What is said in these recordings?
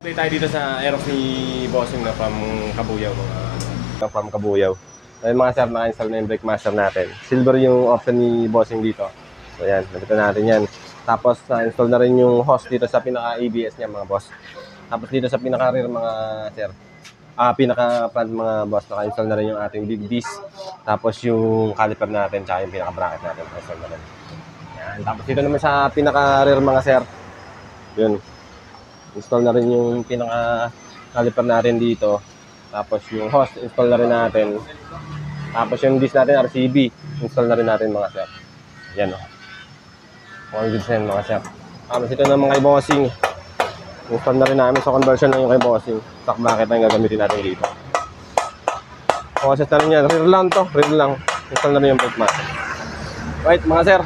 Update tayo dito sa Aerox ni Bossing na from Kabuyaw. From Kabuyaw. Ayun mga sir, naka-install na yung brake master natin. Silver yung option ni Bossing dito. So yan, nabito natin yan. Tapos na-install na rin yung hose dito sa pinaka-ABS niya mga boss. Tapos dito sa pinaka-rear mga sir, pinaka-front mga boss, naka-install na rin yung ating big disc. Tapos yung caliper natin, tsaka yung pinaka-bracket natin, naka-install na rin. Yan. Tapos dito naman sa pinaka-rear mga sir, yun. Install na rin yung pinaka-caliper natin dito. Tapos yung hose, install na rin natin. Tapos yung disc natin, RCB, install na rin natin mga sir. Yan o. All good sen mga sir. Tapos ito na mga Bossing. Install na rin namin sa conversion na yung kay Bossing. Stock bracket na yung gagamitin natin dito. Process na rin yan. Rear lang to. Rear lang. Install na rin yung brake master. Right mga sir.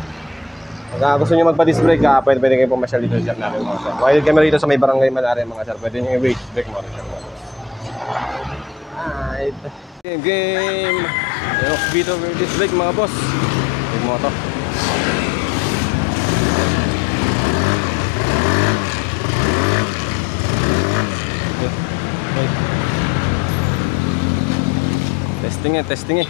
Pag gusto nyo magpa-disc brake, pwede kayo pumasyal dito sa shop natin mga sir. While kami rito sa may barangay Malare mga sir, pwede nyo i-wait brake mo rin. Alright. Game. Aerox V2 disc brake mga boss. Brake mo to. Testing eh.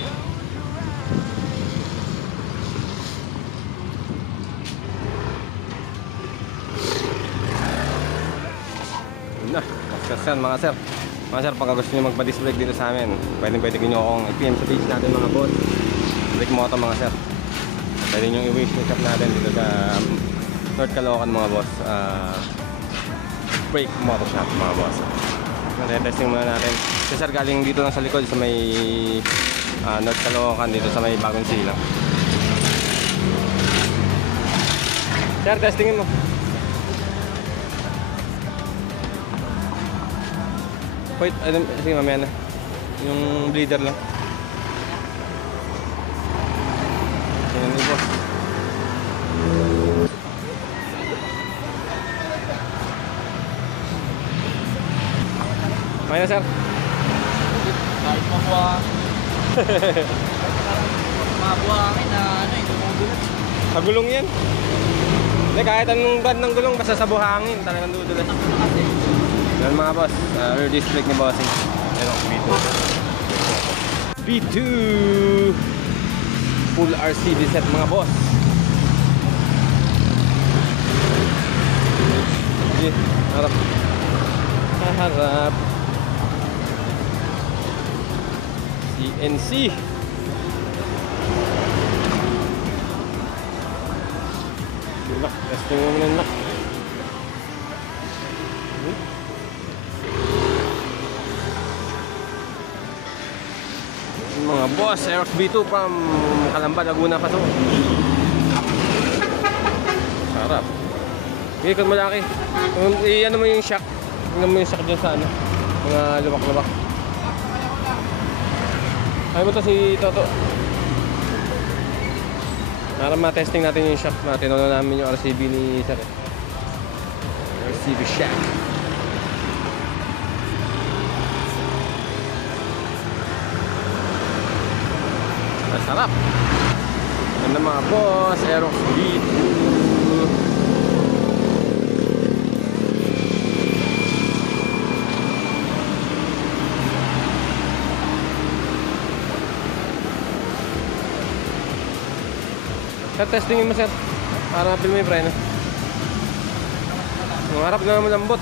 Na, maksasan mga sir. Mga sir, pagka gusto nyo magpa-disc brake dito sa amin, pwede nyo akong i-PM sa page natin mga boss. Brake moto mga sir. Pwede nyo i-wish yung shop natin dito sa North Caloocan mga boss. Brake moto shop mga boss. Testing muna natin. Kasi sir, galing dito lang sa likod sa may North Caloocan, dito sa may Bagong Silang. Sir, testingin mo. Wait, sige mamaya na. Yung bleeder lang. Yan yung boss. Mamaya na sir. Kahit mabuha. Mabuhangin na dumudulas. Sa gulong yan. Hindi, kahit anong brand ng gulong, basta sa buhangin, talagang dudulas. Yan mga boss, rear disc brake ni Bossing. Aerox V2. V2 full RCB set mga boss. Sige, harap. Harap. CNC. Testing mo muna na. Mga boss, Aerox V2 from Calamba, Laguna pa to. Sarap. Ikot mo laki. I-ano mo yung shock. Tingnan mo yung shock dyan sa ano, mga lubak-lubak. Ay mo to si Toto. Para ma-testing natin yung shock natin. Tinolo namin yung RCB ni Sir. RCB shock. Sarap. Yan mga boss, Aerox V2. Sir, testingin mo sir. Para mapil mo yung preno. Ang harap na malambot.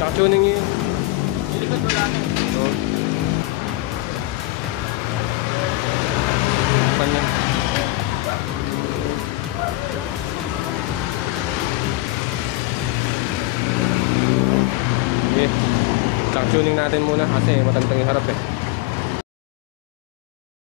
Tsaka tuning yun. Ilikod mo lang. Oo. Saan yan? Okay. Tsaka tuning natin muna kasi matantang yung harap eh.